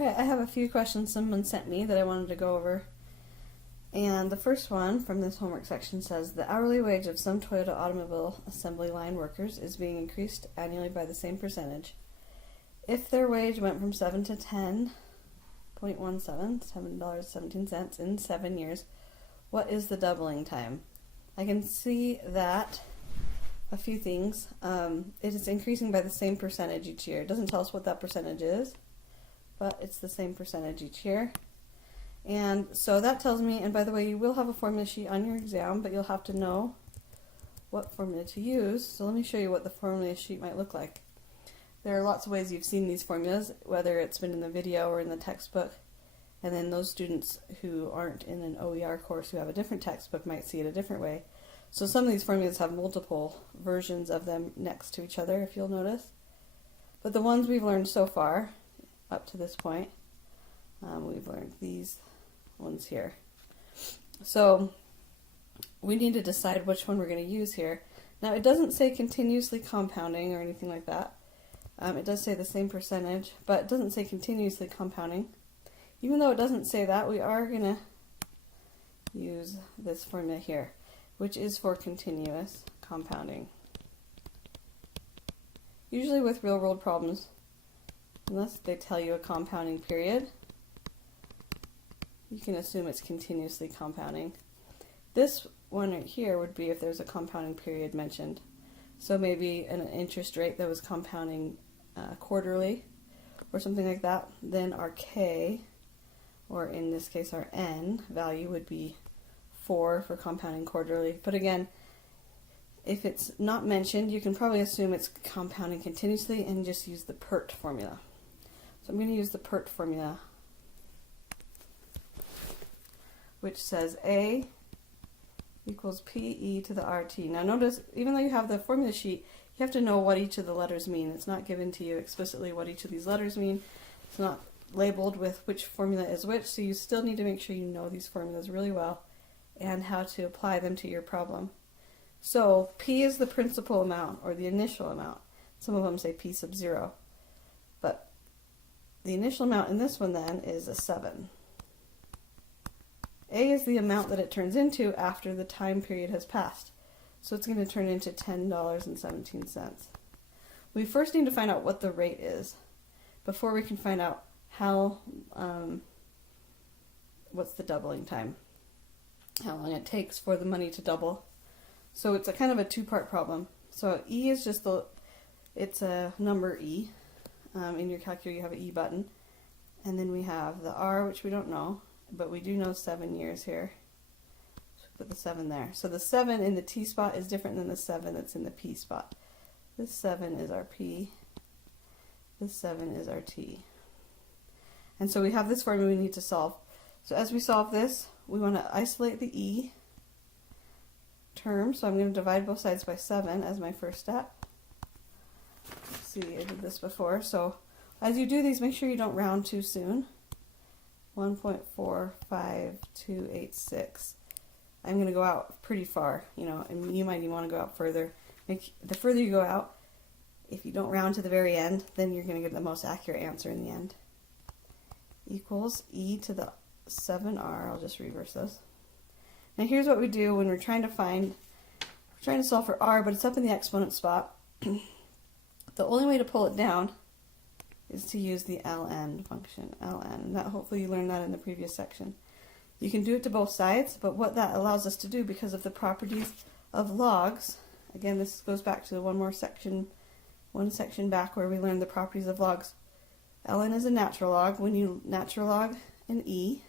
Alright, I have a few questions someone sent me that I wanted to go over. And the first one from this homework section says, the hourly wage of some Toyota automobile assembly line workers is being increased annually by the same percentage. If their wage went from 7 to 10.17, $7.17 in 7 years, what is the doubling time? I can see that a few things. It is increasing by the same percentage each year. It doesn't tell us what that percentage is, but it's the same percentage each year. And so that tells me, and by the way, you will have a formula sheet on your exam, but you'll have to know what formula to use. So let me show you what the formula sheet might look like. There are lots of ways you've seen these formulas, whether it's been in the video or in the textbook. And then those students who aren't in an OER course who have a different textbook might see it a different way. So some of these formulas have multiple versions of them next to each other, if you'll notice. But the ones we've learned so far, up to this point, we've learned these ones here. So we need to decide which one we're going to use here. Now it doesn't say continuously compounding or anything like that. It does say the same percentage, but it doesn't say continuously compounding. Even though it doesn't say that, we are going to use this formula here, which is for continuous compounding. Usually with real world problems, unless they tell you a compounding period, you can assume it's continuously compounding. This one right here would be if there's a compounding period mentioned. So maybe an interest rate that was compounding quarterly or something like that. Then our K, or in this case our N value, would be 4 for compounding quarterly. But again, if it's not mentioned, you can probably assume it's compounding continuously and just use the PERT formula. So I'm going to use the PERT formula, which says A equals PE to the RT. Now notice, even though you have the formula sheet, you have to know what each of the letters mean. It's not given to you explicitly what each of these letters mean. It's not labeled with which formula is which, so you still need to make sure you know these formulas really well and how to apply them to your problem. So P is the principal amount, or the initial amount. Some of them say P sub 0. But the initial amount in this one then is a 7. A is the amount that it turns into after the time period has passed. So it's going to turn into $10.17. We first need to find out what the rate is before we can find out how, what's the doubling time, how long it takes for the money to double. So it's a kind of a two-part problem. So E is just it's a number E. In your calculator you have an E button. And then we have the R, which we don't know, but we do know 7 years here. So put the 7 there. So the 7 in the T spot is different than the 7 that's in the P spot. This 7 is our P. This 7 is our T. And so we have this formula we need to solve. So as we solve this, we want to isolate the E term. So I'm going to divide both sides by 7 as my first step. Let's see, I did this before. So as you do these, make sure you don't round too soon. 1.45286. I'm going to go out pretty far, and you might even want to go out further. The further you go out, if you don't round to the very end, then you're going to get the most accurate answer in the end. Equals E to the 7R. I'll just reverse this. Now here's what we do when we're trying to solve for R, but it's up in the exponent spot. The only way to pull it down is to use the ln function, ln. And that, hopefully you learned that in the previous section. You can do it to both sides, but what that allows us to do, because of the properties of logs, again this goes back to one section back where we learned the properties of logs. Ln is a natural log. When you natural log an E,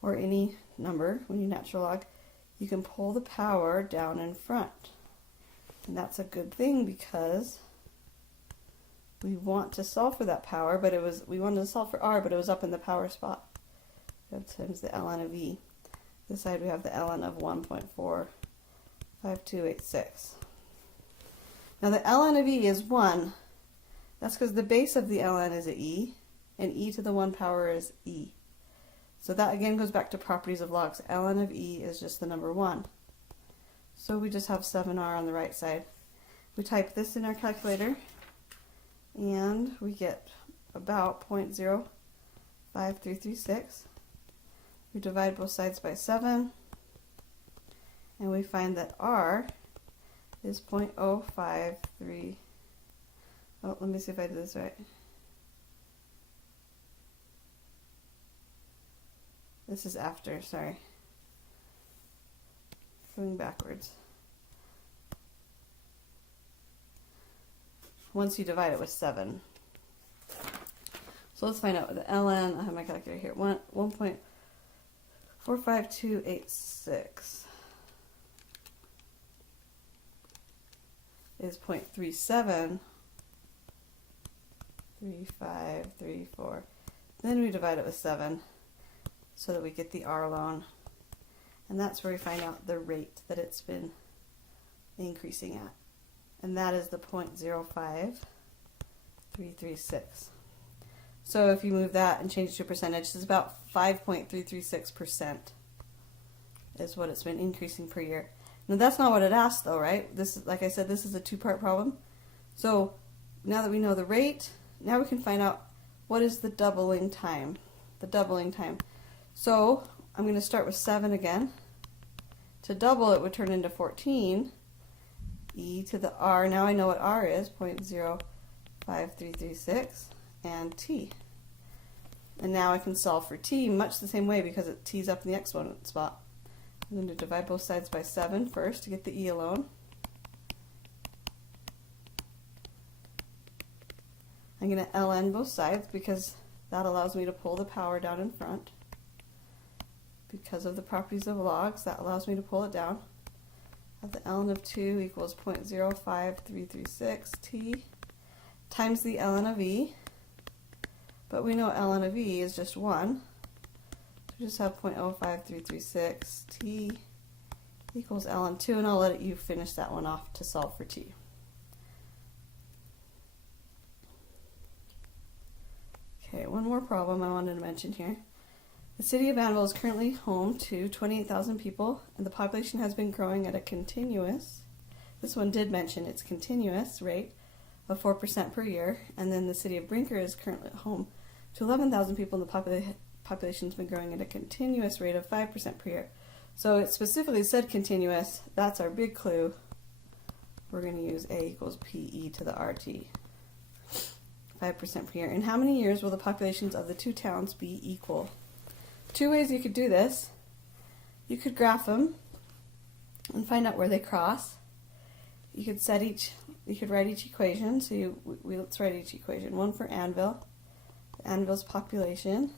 or any number, when you natural log, you can pull the power down in front. And that's a good thing because we want to solve for that power, but we wanted to solve for R, but it was up in the power spot. We have times the ln of E. This side we have the ln of 1.45286. Now the ln of E is 1. That's because the base of the ln is a E, and E to the 1 power is E. So that again goes back to properties of logs. Ln of E is just the number 1. So we just have 7R on the right side. We type this in our calculator, and we get about 0.0 5336. We divide both sides by 7, and we find that R is 0.053. Oh, let me see if I did this right. This is after, sorry. Going backwards. Once you divide it with 7. So let's find out what the ln, I have my calculator here, 1.45286 is 0.373534. Then we divide it with 7 so that we get the R alone. And that's where we find out the rate that it's been increasing at. And that is the 0.05336. So if you move that and change it to a percentage, it's about 5.336% is what it's been increasing per year. Now that's not what it asked though, right? This is, like I said, this is a two-part problem. So now that we know the rate, now we can find out what is the doubling time. The doubling time. So I'm going to start with 7 again. To double it would turn into 14. E to the R, now I know what R is, 0.05336, and T. And now I can solve for T much the same way because it T's up in the exponent spot. I'm going to divide both sides by 7 first to get the E alone. I'm going to ln both sides because that allows me to pull the power down in front. Because of the properties of logs, that allows me to pull it down. The ln of 2 equals 0.05336 t times the ln of e. But we know ln of e is just 1. So we just have 0.05336 t equals ln 2, and I'll let you finish that one off to solve for t. Okay, one more problem I wanted to mention here. The city of Annville is currently home to 28,000 people, and the population has been growing at a continuous, this one did mention its continuous rate of 4% per year, and then the city of Brinker is currently home to 11,000 people, and the population has been growing at a continuous rate of 5% per year. So it specifically said continuous. That's our big clue. We're going to use A equals PE to the RT. 5% per year. In how many years will the populations of the two towns be equal? Two ways you could do this. You could graph them and find out where they cross. You could write each equation. So let's write each equation. One for Annville. Annville's population.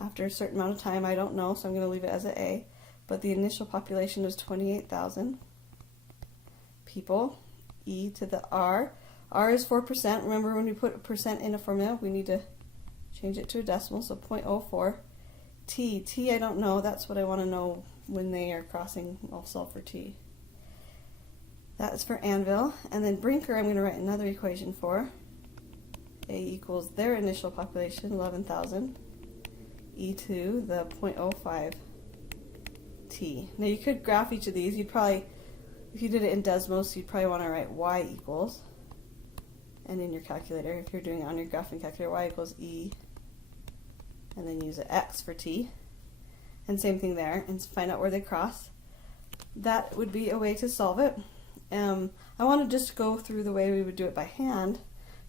After a certain amount of time, I don't know, so I'm going to leave it as an A. But the initial population was 28,000 people. E to the R. R is 4%. Remember when we put a percent in a formula, we need to change it to a decimal, so 0.04. T I don't know. That's what I want to know when they are crossing. I'll solve for T. That is for Annville. And then Brinker, I'm going to write another equation for. A equals their initial population, 11,000. E to the 0.05 T. Now you could graph each of these. You'd probably, if you did it in Desmos, you'd probably want to write Y equals. And in your calculator, if you're doing it on your graphing calculator, Y equals E. And then use an X for T. And same thing there, and find out where they cross. That would be a way to solve it. I want to just go through the way we would do it by hand,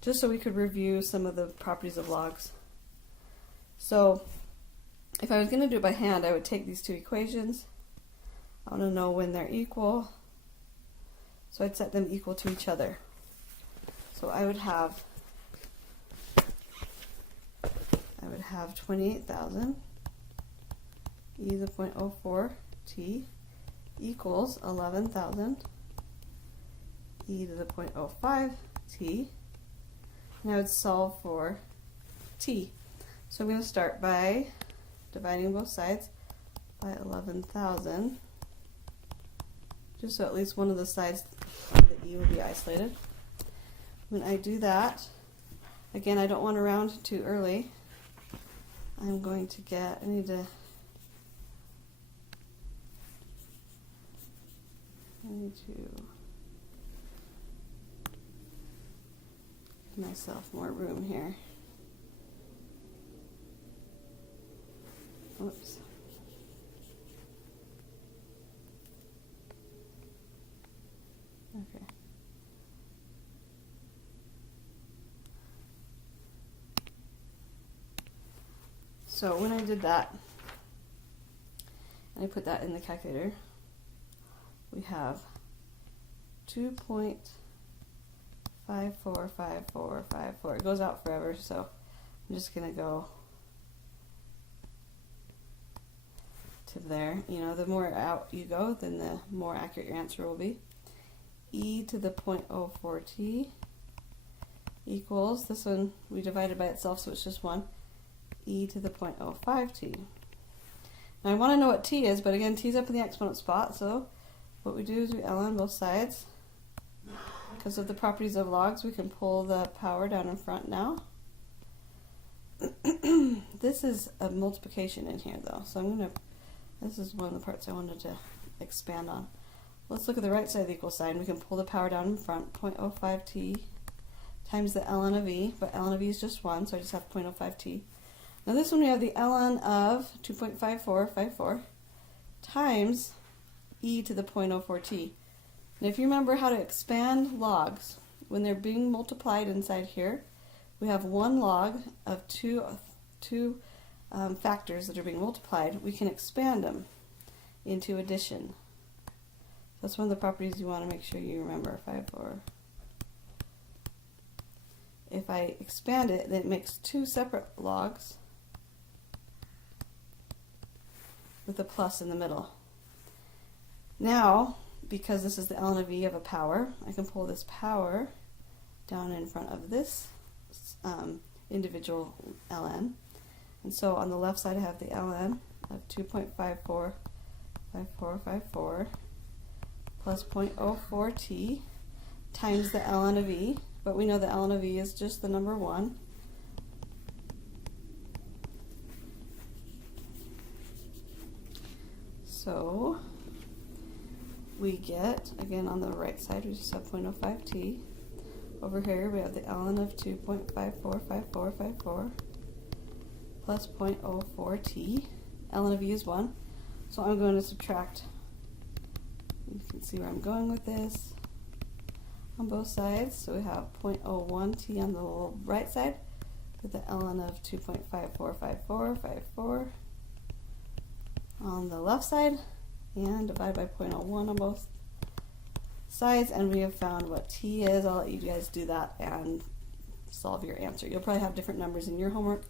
just so we could review some of the properties of logs. So, if I was going to do it by hand, I would take these two equations. I want to know when they're equal. So I'd set them equal to each other. So I would have 28,000 e to the 0.04 t equals 11,000 e to the 0.05 t. And I would solve for t. So I'm going to start by dividing both sides by 11,000, just so at least one of the sides of the e will be isolated. When I do that, again, I don't want to round too early. I'm going to get, I need to give myself more room here. So when I did that, and I put that in the calculator, we have 2.545454. It goes out forever, so I'm just going to go to there. You know, the more out you go, then the more accurate your answer will be. E to the 0.04t equals, this one we divided by itself, so it's just 1, e to the 0.05t. Now I want to know what t is, but again, t is up in the exponent spot, so what we do is we ln both sides. Because of the properties of logs, we can pull the power down in front now. This is a multiplication in here though, so I'm going to, this is one of the parts I wanted to expand on. Let's look at the right side of the equal sign. We can pull the power down in front, 0.05t times the ln of e, but ln of e is just 1, so I just have 0.05t. Now this one we have the ln of 2.5454 times e to the 0.04t. And if you remember how to expand logs, when they're being multiplied inside here, we have one log of two factors that are being multiplied. We can expand them into addition. That's one of the properties you want to make sure you remember. 5,4. If I expand it, then it makes two separate logs with a plus in the middle. Now, because this is the ln of e of a power, I can pull this power down in front of this individual ln. And so on the left side I have the ln of 2.545454 plus 0.04t times the ln of e, but we know the ln of e is just the number 1. So we get, again on the right side, we just have 0.05t. Over here we have the ln of 2.545454 plus 0.04t. ln of e is 1. So I'm going to subtract. You can see where I'm going with this on both sides. So we have 0.01t on the right side with the ln of 2.545454 on the left side, and divide by 0.01 on both sides, and we have found what t is. I'll let you guys do that and solve your answer. You'll probably have different numbers in your homework,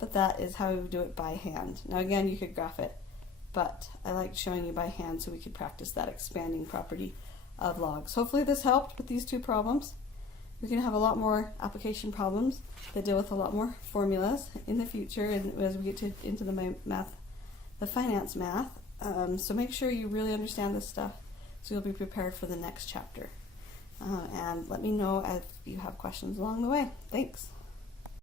but that is how you do it by hand. Now again, you could graph it, but I liked showing you by hand so we could practice that expanding property of logs. Hopefully this helped with these two problems. We're going to have a lot more application problems that deal with a lot more formulas in the future, and as we get into the finance math. So make sure you really understand this stuff so you'll be prepared for the next chapter. And let me know if you have questions along the way. Thanks.